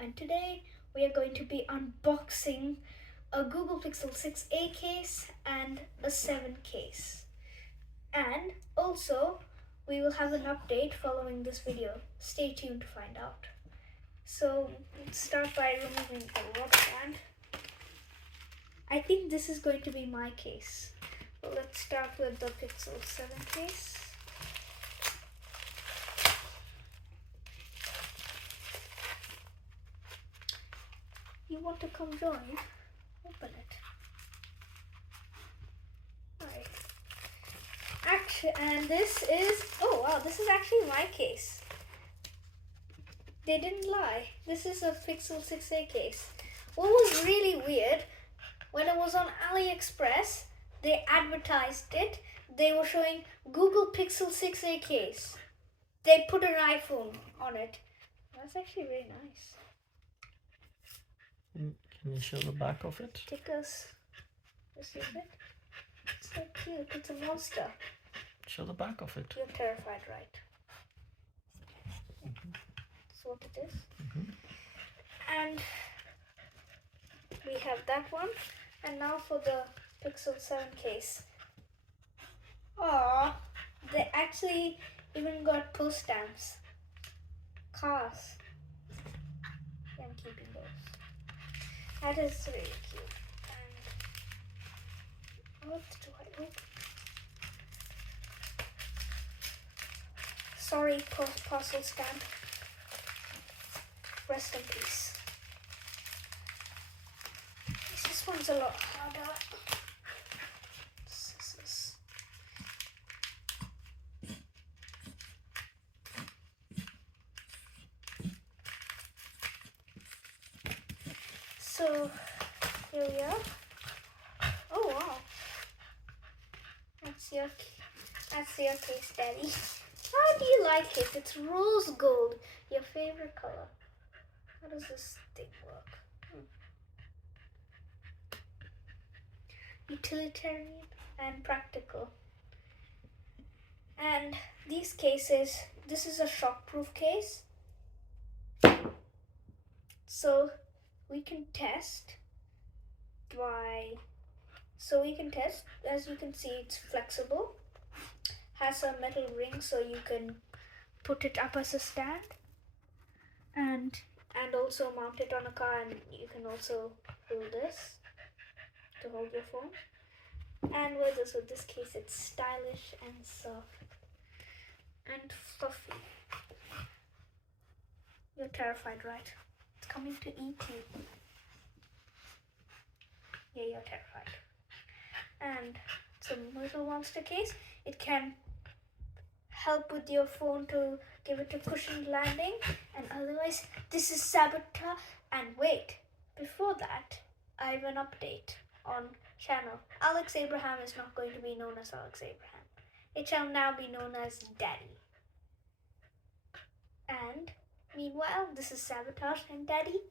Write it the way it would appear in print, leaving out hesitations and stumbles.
and today we are going to be unboxing a Google Pixel 6a case and a 7 case. And also, we will have an update following this video. Stay tuned to find out. So, let's start by removing the rubber band. I think this is going to be my case. Well, let's start with the Pixel 7 case. You want to come join? Open it. Alright. Actually, and this is, oh wow, this is actually my case. They didn't lie. This is a Pixel 6a case. What was really weird, when it was on AliExpress, they advertised it. They were showing Google Pixel 6a case. They put an iPhone on it. That's actually really nice. Can you show the back of it? Stickers. This is it. It's so cute. It's a monster. Show the back of it. You're terrified, right? That's what it is. And we have that one. And now for the Pixel 7 case. Aww, they actually even got post stamps. Cars. I'm keeping those. That is really cute. And what do I open? Sorry, parcel stamp. Rest in peace. This one's a lot harder. Scissors. So here we are. Oh wow. That's your case, Daddy. How do you like it? It's rose gold, your favorite color. How does this thing work? Utilitarian and practical. And these cases, this is a shockproof case. So we can test as you can see, it's flexible, has a metal ring so you can put it up as a stand and also mount it on a car, and you can also hold this to hold your phone. And with this case, it's stylish and soft and fluffy. You're terrified, right? It's coming to eat you. Yeah, you're terrified. And it's a little monster case. It can help with your phone to give it a cushioned landing. And otherwise, this is sabotage. And wait, before that, I have an update on channel. Alex Abraham is not going to be known as Alex Abraham. It shall now be known as Daddy. And meanwhile, this is Sabotage and Daddy